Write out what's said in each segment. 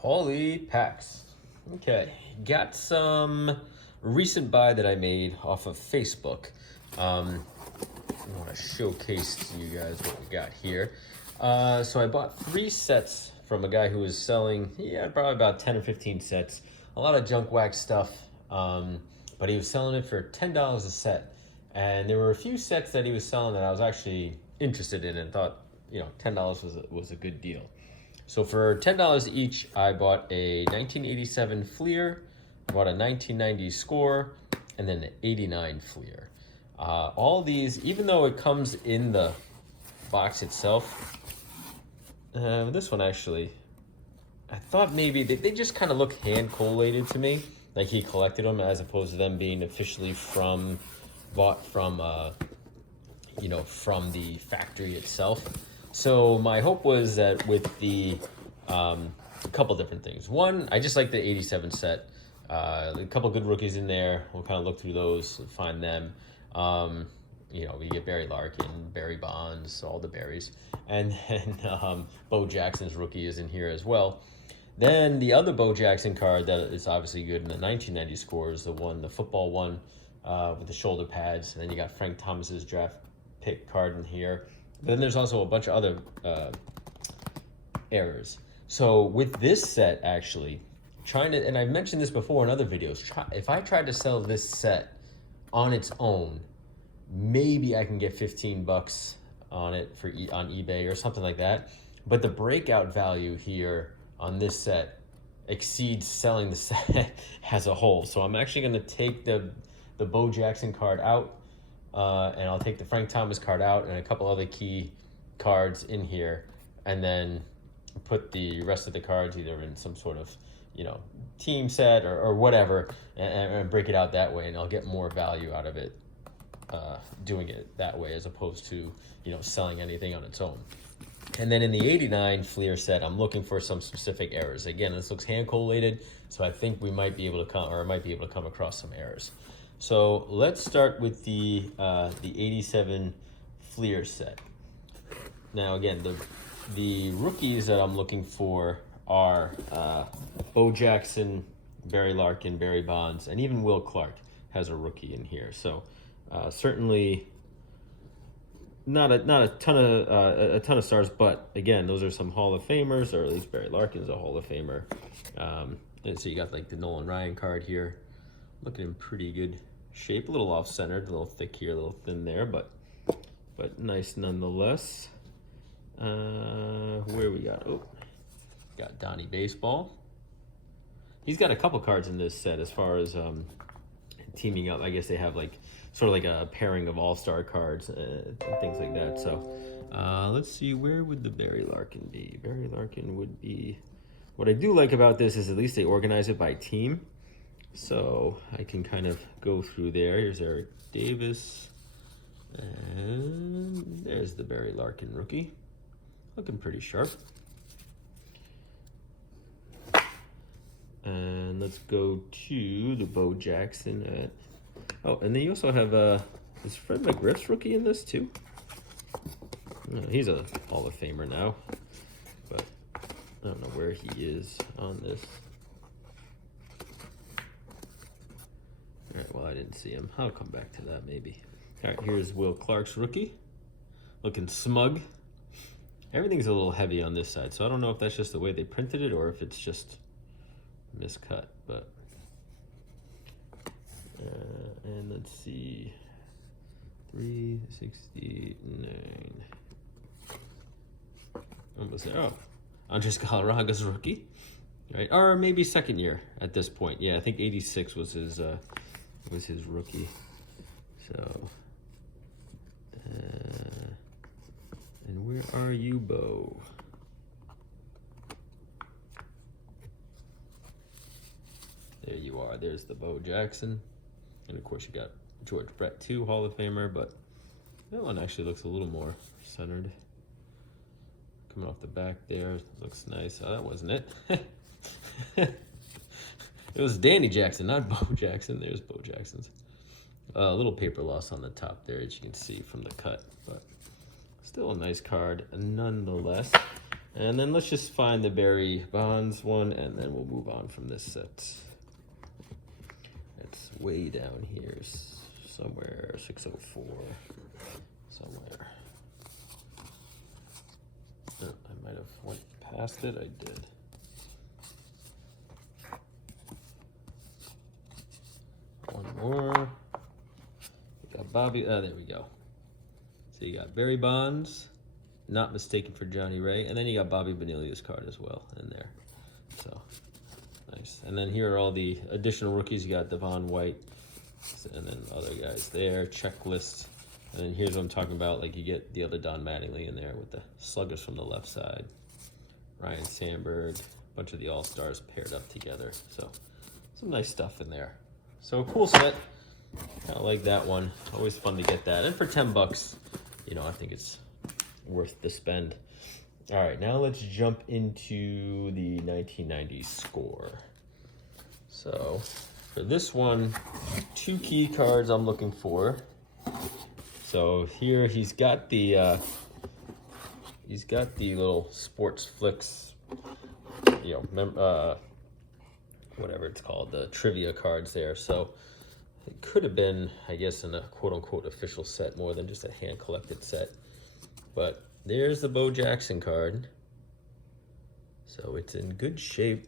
Holy packs. Okay, got some recent buy that I made off of Facebook. I want to showcase to you guys what we got here. So I bought 3 sets from a guy who was selling, probably about 10 or 15 sets. A lot of junk wax stuff, but he was selling it for $10 a set. And there were a few sets that he was selling that I was actually interested in and thought, $10 was a good deal. So for $10 each, I bought a 1987 Fleer, I bought a 1990 Score, and then an 89 Fleer. All these, even though it comes in the box itself, this one actually, I thought maybe they just kind of look hand collated to me, like he collected them as opposed to them being officially bought from, from the factory itself. So my hope was that with the a couple different things. One, I just like the 87 set. A couple good rookies in there. We'll kind of look through those, find them. We get Barry Larkin, Barry Bonds, all the berries. And then Bo Jackson's rookie is in here as well. Then the other Bo Jackson card that is obviously good in the 1990 Score is the football one with the shoulder pads. And then you got Frank Thomas's draft pick card in here. But then there's also a bunch of other errors. So with this set, actually, and I've mentioned this before in other videos, if I tried to sell this set on its own, maybe I can get 15 bucks on it on eBay or something like that. But the breakout value here on this set exceeds selling the set as a whole. So I'm actually going to take the Bo Jackson card out, and I'll take the Frank Thomas card out and a couple other key cards in here, and then put the rest of the cards either in some sort of team set or whatever, and break it out that way, and I'll get more value out of it doing it that way as opposed to selling anything on its own. And then in the 89 Fleer set, I'm looking for some specific errors. Again, this looks hand collated, so I think we might be able to come across some errors. So let's start with the 87 Fleer set. Now again, the rookies that I'm looking for are Bo Jackson, Barry Larkin, Barry Bonds, and even Will Clark has a rookie in here. So certainly not a ton of stars, but again, those are some Hall of Famers, or at least Barry Larkin's a Hall of Famer. And so you got like the Nolan Ryan card here, looking in pretty good shape, a little off-centered, a little thick here, a little thin there, but nice nonetheless. Where we got? Got Donnie Baseball. He's got a couple cards in this set as far as teaming up. I guess they have sort of like a pairing of all-star cards and things like that. So let's see, where would the Barry Larkin be? Barry Larkin would be, what I do like about this is at least they organize it by team. So I can kind of go through there. Here's Eric Davis. And there's the Barry Larkin rookie. Looking pretty sharp. And let's go to the Bo Jackson and then you also have is Fred McGriff's rookie in this too? No, he's a Hall of Famer now, but I don't know where he is on this. All right, well, I didn't see him. I'll come back to that maybe. All right, here's Will Clark's rookie, looking smug. Everything's a little heavy on this side, so I don't know if that's just the way they printed it or if it's just miscut, but and let's see, 369. Almost there. Oh, Andres Galarraga's rookie, right? Or maybe second year at this point. Yeah, I think 86 was his rookie. So, and where are you, Bo? There you are. There's the Bo Jackson. And of course you got George Brett too, Hall of Famer, but that one actually looks a little more centered. Coming off the back there, looks nice. Oh, that wasn't it. It was Danny Jackson, not Bo Jackson. There's Bo Jackson's. A little paper loss on the top there, as you can see from the cut, but still a nice card nonetheless. And then let's just find the Barry Bonds one, and then we'll move on from this set. It's way down here, somewhere, 604, somewhere. Oh, I might have went past it, I did. One more. We got Bobby, there we go. So you got Barry Bonds, not mistaken for Johnny Ray, and then you got Bobby Bonillia's card as well in there. So nice. And then here are all the additional rookies. You got Devon White, and then other guys there. Checklist. And then here's what I'm talking about. Like you get the other Don Mattingly in there with the sluggers from the left side. Ryan Sandberg, a bunch of the All-Stars paired up together. So some nice stuff in there. So a cool set. Kind of like that one. Always fun to get that. And for $10, you know, I think it's worth the spend. All right, now let's jump into the 1990s score. So for this one, 2 key cards I'm looking for. So here he's got the little sports flicks, you know, whatever it's called, the trivia cards there. So it could have been, I guess, in a quote-unquote official set more than just a hand-collected set. But there's the Bo Jackson card. So it's in good shape.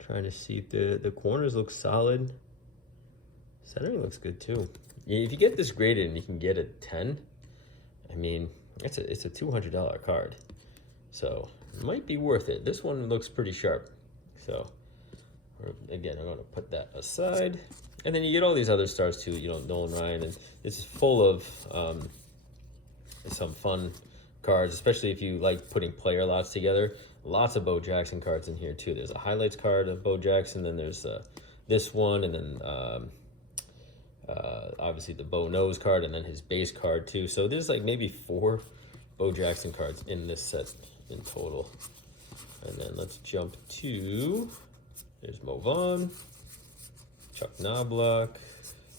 Trying to see if the corners look solid. Centering looks good too. If you get this graded and you can get a 10, I mean, it's a $200 card. So it might be worth it. This one looks pretty sharp. So again, I'm going to put that aside. And then you get all these other stars too, you know, Nolan Ryan, and it's full of some fun cards, especially if you like putting player lots together. Lots of Bo Jackson cards in here too. There's a highlights card of Bo Jackson, then there's this one, and then obviously the Bo Knows card, and then his base card too. So there's like maybe 4 Bo Jackson cards in this set in total. And then let's jump to, there's Mo Vaughn, Chuck Knobloch.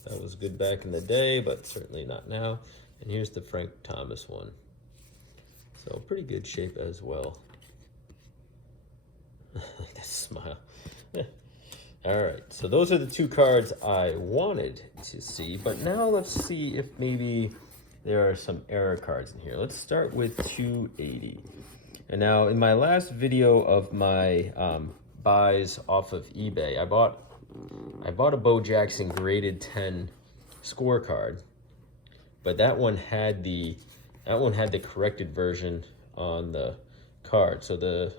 That was good back in the day, but certainly not now. And here's the Frank Thomas one. So pretty good shape as well. That smile. All right, so those are the 2 cards I wanted to see, but now let's see if maybe there are some error cards in here. Let's start with 280. And now in my last video of my buys off of eBay, I bought a Bo Jackson graded 10 scorecard, but that one had the corrected version on the card. So the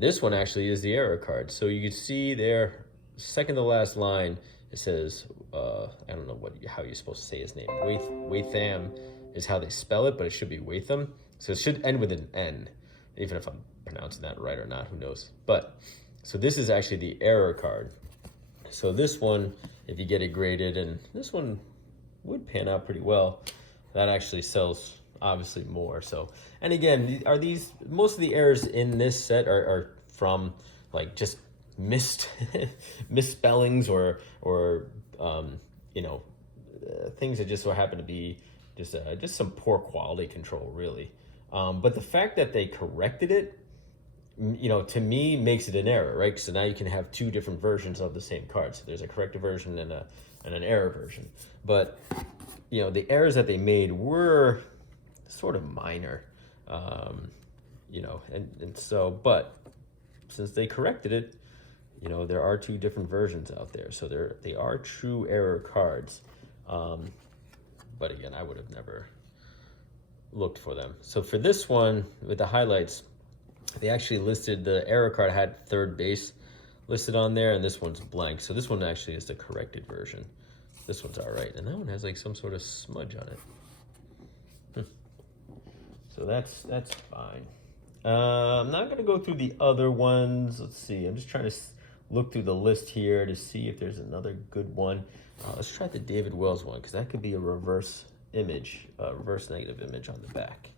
this one actually is the error card. So you can see there, second to last line, it says I don't know how you're supposed to say his name. Watham is how they spell it, but it should be Watham. So it should end with an N, even if I'm pronouncing that right or not, who knows. But so this is actually the error card. So this one, if you get it graded, and this one would pan out pretty well, that actually sells obviously more. So, and again, are these, most of the errors in this set are from like just misspellings or you know, things that just so happen to be just some poor quality control, really. But the fact that they corrected it, you know, to me makes it an error, right? So now you can have 2 different versions of the same card. So there's a corrected version and an error version. But you know, the errors that they made were sort of minor, you know, and so, but since they corrected it, you know, there are 2 different versions out there. So they are true error cards. But again, I would have never looked for them. So for this one with the highlights, they actually listed the error card had third base listed on there, and this one's blank. So this one actually is the corrected version. This one's all right, and that one has like some sort of smudge on it. So that's fine. I'm not gonna go through the other ones. Let's see. I'm just trying to look through the list here to see if there's another good one. Let's try the David Wells one, because that could be a reverse image, reverse negative image on the back.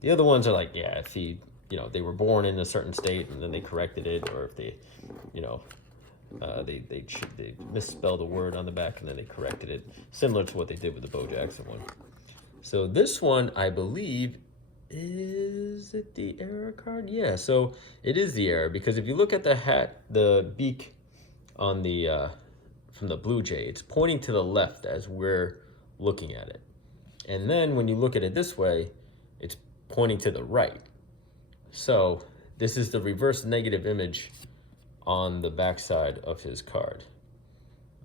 The other ones are like, yeah, if he, you know, they were born in a certain state and then they corrected it, or if they, you know, they misspelled a word on the back and then they corrected it, similar to what they did with the Bo Jackson one. So this one, I believe, Is it the error card? Yeah, so it is the error, because if you look at the hat, the beak on the from the Blue Jay, it's pointing to the left as we're looking at it. And then when you look at it this way, it's pointing to the right. So this is the reverse negative image on the backside of his card.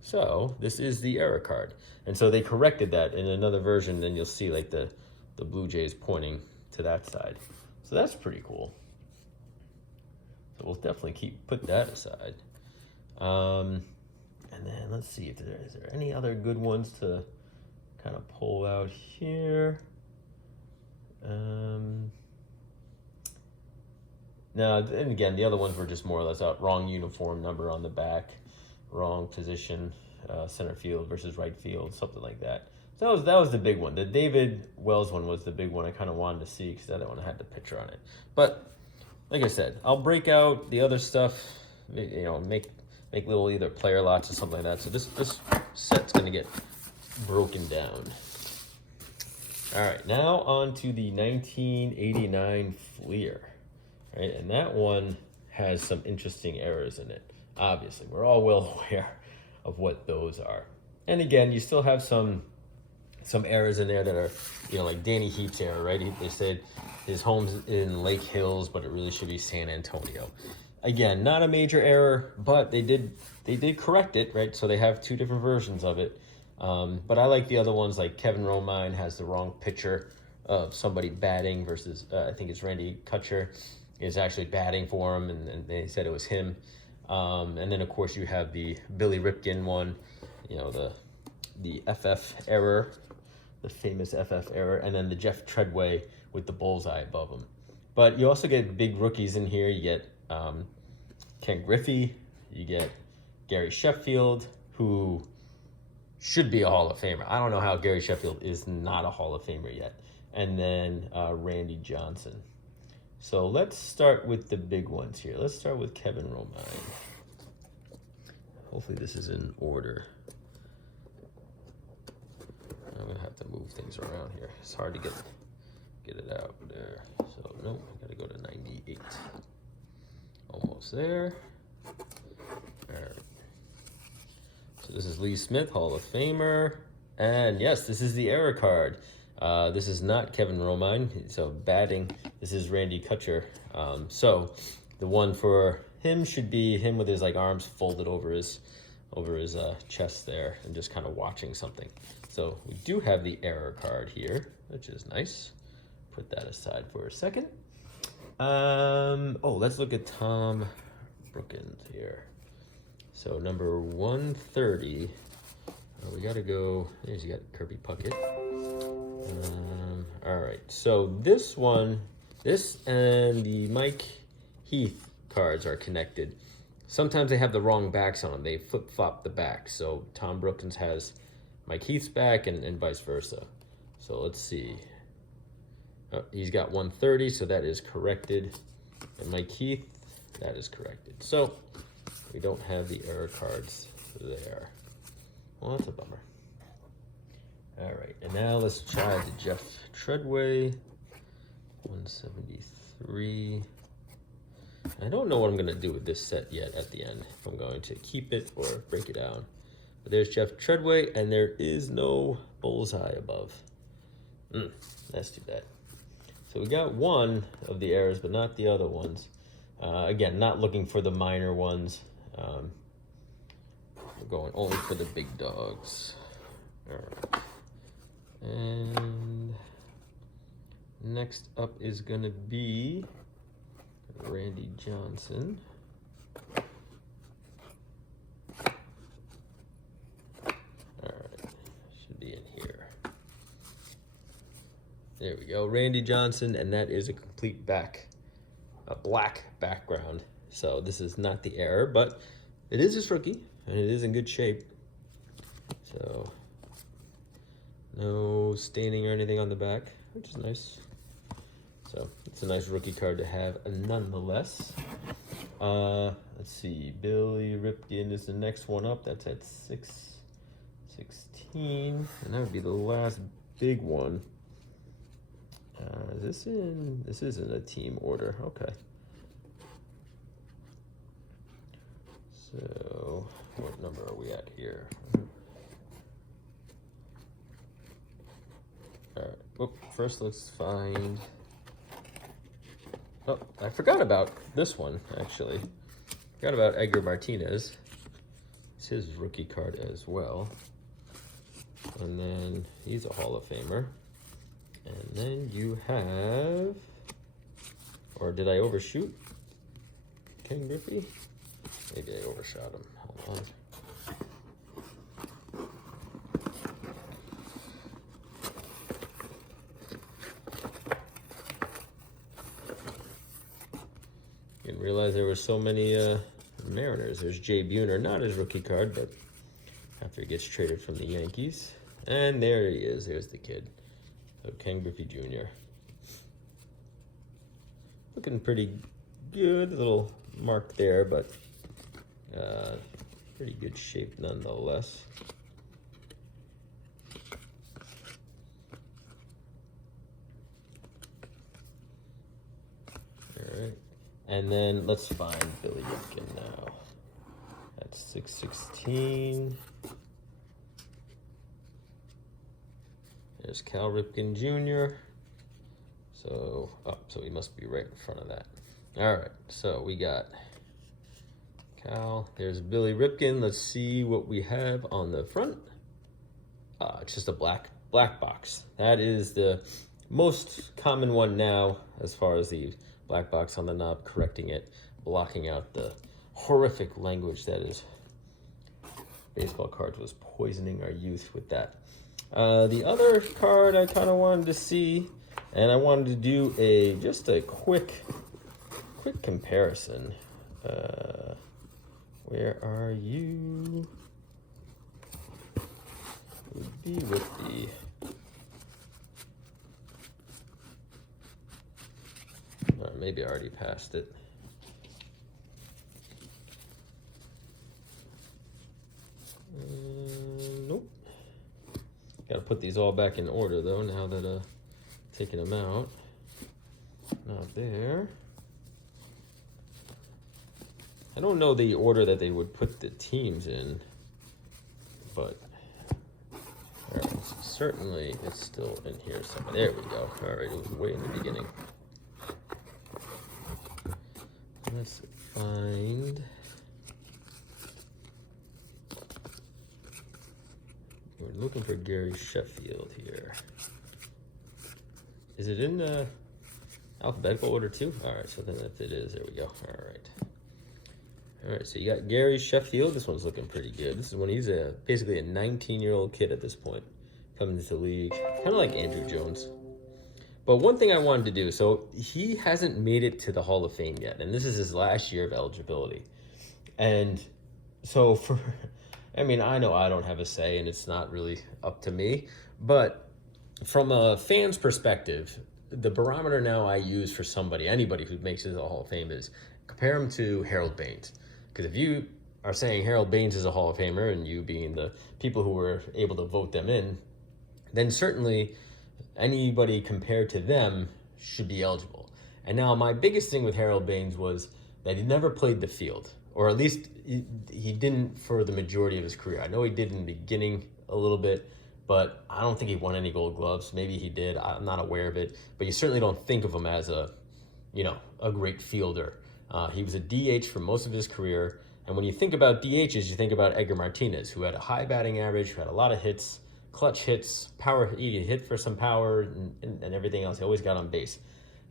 So this is the error card. And so they corrected that in another version, then you'll see like the Blue Jays pointing to that side. So that's pretty cool. So we'll definitely put that aside. And then let's see if is there any other good ones to kind of pull out here. Now, and again, the other ones were just more or less out. Wrong uniform number on the back, wrong position, center field versus right field, something like that. So that was the big one. The David Wells one was the big one I kind of wanted to see, because that one had the picture on it. But like I said, I'll break out the other stuff, you know, make little either player lots or something like that. So this set's gonna get broken down. All right, now on to the 1989 Fleer, right? And that one has some interesting errors in it. Obviously, we're all well aware of what those are. And again, you still have some errors in there that are, you know, like Danny Heap's error, right? They said his home's in Lake Hills, but it really should be San Antonio. Again, not a major error, but they did correct it, right? So they have two different versions of it. But I like the other ones, like Kevin Romine has the wrong picture of somebody batting versus, I think it's Randy Kutcher is actually batting for him, and they said it was him. And then, of course, you have the Billy Ripken one, you know, the FF error, the famous FF error, and then the Jeff Treadway with the bullseye above him. But you also get big rookies in here. You get Ken Griffey, you get Gary Sheffield, who should be a Hall of Famer. I don't know how Gary Sheffield is not a Hall of Famer yet. And then Randy Johnson. So let's start with the big ones here. Let's start with Kevin Romine. Hopefully this is in order. I'm gonna have to move things around here. It's hard to get it out there. So no, I gotta go to 98. Almost there. All right. So this is Lee Smith, Hall of Famer. And yes, this is the error card. This is not Kevin Romine. So batting, this is Randy Kutcher. So the one for him should be him with his like arms folded over his chest there and just kind of watching something. So we do have the error card here, which is nice. Put that aside for a second. Oh, let's look at Tom Brookins here. So number 130, we gotta go, there's you got Kirby Puckett. All right, so this one, this and the Mike Heath cards are connected. Sometimes they have the wrong backs on them. They flip-flop the back. So Tom Brookins has Mike Heath's back and vice versa. So let's see. Oh, he's got 130, so that is corrected. And Mike Heath, that is corrected. So we don't have the error cards there. Well, that's a bummer. All right, and now let's try the Jeff Treadway, 173. I don't know what I'm gonna do with this set yet at the end. If I'm going to keep it or break it down. But there's Jeff Treadway, and there is no bullseye above. That's too bad. So we got one of the errors, but not the other ones. Again, not looking for the minor ones. We're going only for the big dogs. All right. And next up is gonna be Randy Johnson. All right, should be in here. There we go, Randy Johnson, and that is a complete a black background. So this is not the error, but it is his rookie, and it is in good shape. So no staining or anything on the back, which is nice. So it's a nice rookie card to have nonetheless. Let's see, Billy Ripken is the next one up. That's at 616, and that would be the last big one. This isn't a team order. Okay. So what number are we at here? All right. Oh, first let's find. Oh, I forgot about this one actually. Forgot about Edgar Martinez. It's his rookie card as well. And then he's a Hall of Famer. And then you have, or did I overshoot Ken Griffey? Maybe I overshot him. Hold on. Didn't realize there were so many Mariners. There's Jay Buhner, not his rookie card, but after he gets traded from the Yankees. And there he is. There's the kid. So Ken Griffey Jr. Looking pretty good. A little mark there, but pretty good shape nonetheless. All right. And then let's find Billy Ripken now. That's 616. There's Cal Ripken Jr. So he must be right in front of that. All right, so we got Cal. There's Billy Ripken. Let's see what we have on the front. It's just a black box. That is the most common one now, as far as the black box on the knob, correcting it, blocking out the horrific language that is baseball cards was poisoning our youth with that. The other card I kind of wanted to see, and I wanted to do just a quick comparison. Where are you? Would be with the maybe I already passed it. Nope. Got to put these all back in order though. Now that taking them out, not there. I don't know the order that they would put the teams in, but certainly it's still in here somewhere. There we go. All right, it was way in the beginning. Let's find. We're looking for Gary Sheffield here. Is it in the alphabetical order too? All right, so then if it is, there we go. All right, so you got Gary Sheffield. This one's looking pretty good. This is when he's basically a 19-year-old kid at this point, coming into the league, kind of like Andrew Jones. But one thing I wanted to do, so he hasn't made it to the Hall of Fame yet, and this is his last year of eligibility. And so I know I don't have a say, and it's not really up to me, but from a fan's perspective, the barometer now I use for anybody who makes it to the Hall of Fame is compare him to Harold Baines. Because if you are saying Harold Baines is a Hall of Famer, and you being the people who were able to vote them in, then certainly anybody compared to them should be eligible. And now my biggest thing with Harold Baines was that he never played the field, or at least he didn't for the majority of his career. I know he did in the beginning a little bit, but I don't think he won any Gold Gloves. Maybe he did. I'm not aware of it, but you certainly don't think of him as a great fielder. He was a DH for most of his career. And when you think about DHs, you think about Edgar Martinez, who had a high batting average, who had a lot of hits, clutch hits, power. He hit for some power and everything else. He always got on base.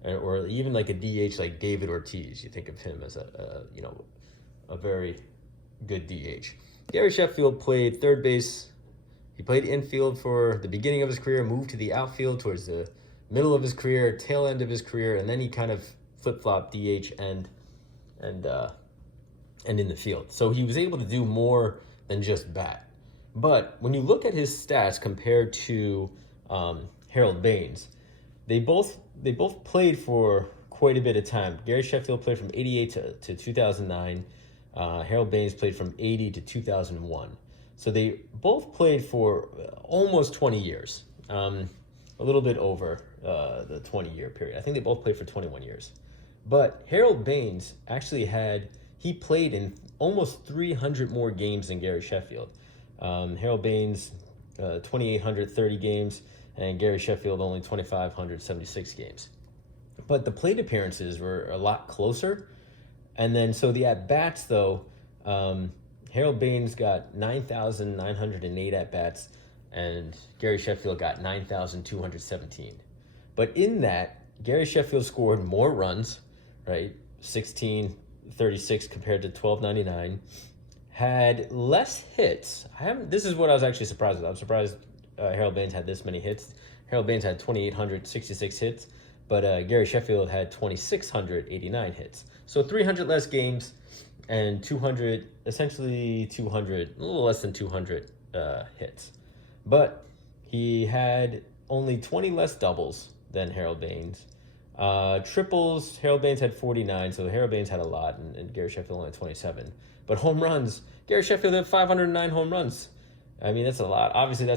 Or even like a DH like David Ortiz. You think of him as a very good DH. Gary Sheffield played third base. He played infield for the beginning of his career, moved to the outfield towards the middle of his career, tail end of his career, and then he kind of flip-flopped DH and in the field. So he was able to do more than just bat. But when you look at his stats compared to Harold Baines, they both played for quite a bit of time. Gary Sheffield played from 88 to 2009. Harold Baines played from 80 to 2001. So they both played for almost 20 years, a little bit over. the 20-year period. I think they both played for 21 years. But Harold Baines actually he played in almost 300 more games than Gary Sheffield. Harold Baines, 2,830 games, and Gary Sheffield only 2,576 games. But the plate appearances were a lot closer. And then, so the at-bats, though, Harold Baines got 9,908 at-bats, and Gary Sheffield got 9,217. But in that, Gary Sheffield scored more runs, right? 1,636 compared to 1,299. Had less hits. This is what I was actually surprised with. I'm surprised Harold Baines had this many hits. Harold Baines had 2,866 hits, but Gary Sheffield had 2,689 hits. So 300 less games and 200, essentially 200, a little less than 200 hits. But he had only 20 less doubles than Harold Baines. Triples, Harold Baines had 49, so Harold Baines had a lot, and Gary Sheffield only had 27. But home runs, Gary Sheffield had 509 home runs. I mean, that's a lot. Obviously,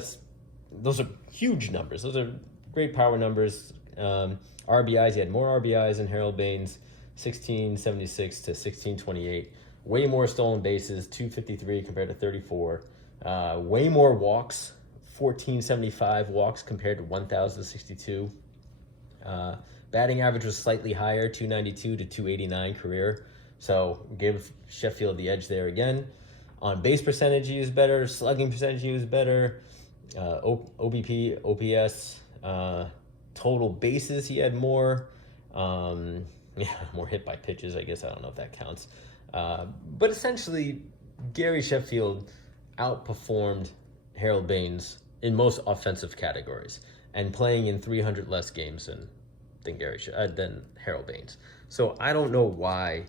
those are huge numbers. Those are great power numbers. RBIs, he had more RBIs than Harold Baines, 1676 to 1628. Way more stolen bases, 253 compared to 34. Way more walks, 1475 walks compared to 1,062. Batting average was slightly higher, 292 to 289 career. So give Sheffield the edge there again. On base percentage, he was better. Slugging percentage, he was better. OBP, OPS, total bases, he had more. More hit by pitches, I guess. I don't know if that counts. But essentially, Gary Sheffield outperformed Harold Baines in most offensive categories and playing in 300 less games than Harold Baines. So I don't know why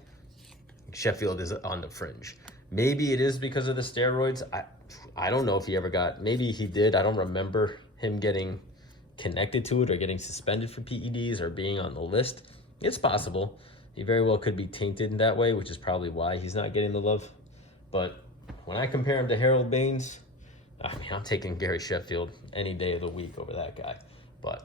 Sheffield is on the fringe. Maybe it is because of the steroids. I don't know if he ever got, maybe he did. I don't remember him getting connected to it or getting suspended for PEDs or being on the list. It's possible. He very well could be tainted in that way, which is probably why he's not getting the love. But when I compare him to Harold Baines, I mean, I'm taking Gary Sheffield any day of the week over that guy. But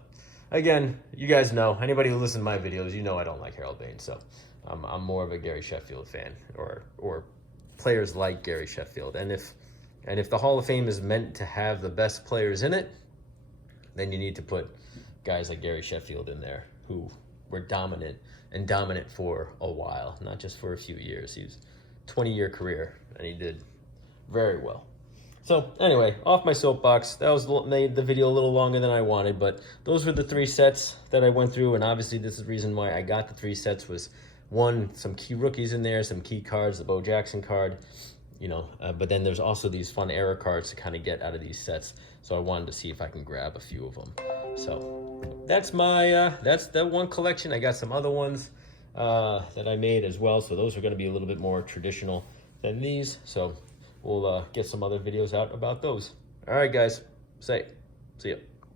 again, you guys know, anybody who listens to my videos, you know I don't like Harold Baines. So I'm more of a Gary Sheffield fan, or players like Gary Sheffield. And if the Hall of Fame is meant to have the best players in it, then you need to put guys like Gary Sheffield in there who were dominant for a while, not just for a few years. He was 20-year career, and he did very well. So anyway, off my soapbox. That made the video a little longer than I wanted, but those were the 3 sets that I went through, and obviously this is the reason why I got the 3 sets was, one, some key rookies in there, some key cards, the Bo Jackson card, but then there's also these fun error cards to kind of get out of these sets. So I wanted to see if I can grab a few of them. So that's that's that one collection. I got some other ones that I made as well. So those are going to be a little bit more traditional than these. So we'll get some other videos out about those. All right, guys. See ya.